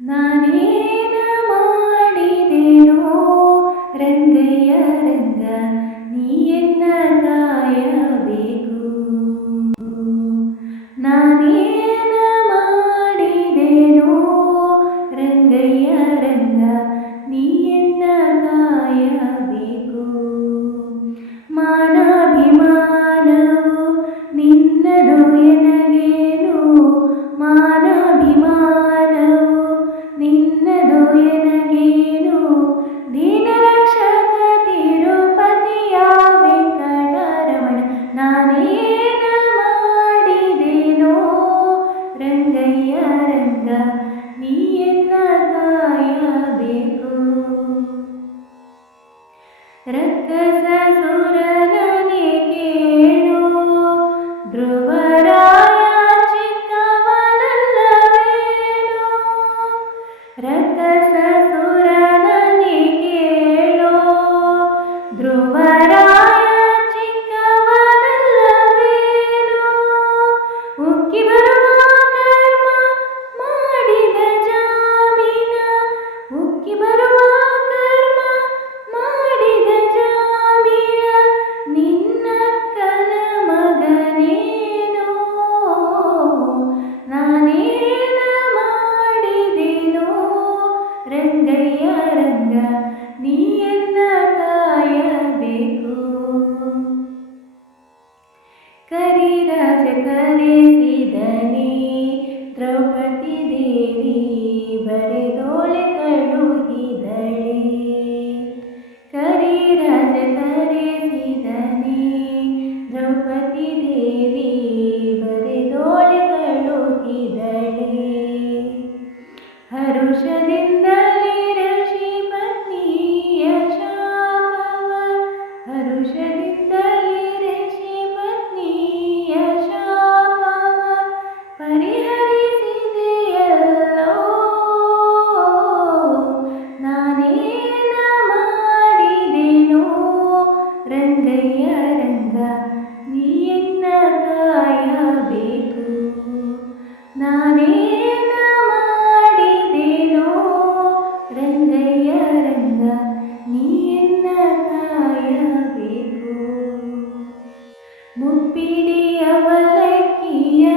ನಾನೇನ ಮಾಡಿದೆನೋ ರಂಗಯ್ಯ ರಂಗ ನೀ ಎನ್ನ ತಾಯ ರಕ್ಕಸ ಸುರನ ఉండయ్యారంగా ರಂಗ ನೀನ್ನ ಕಾಯಬೇಕು? ನಾನೇನ ಮಾಡಿದೇನೋ? ರಂಗಯ್ಯ ರಂಗ ನೀ ಎನ್ನ ಕಾಯಬೇಕು? ಮುಪ್ಪಿಡಿಯ ಬಲಕಿಯ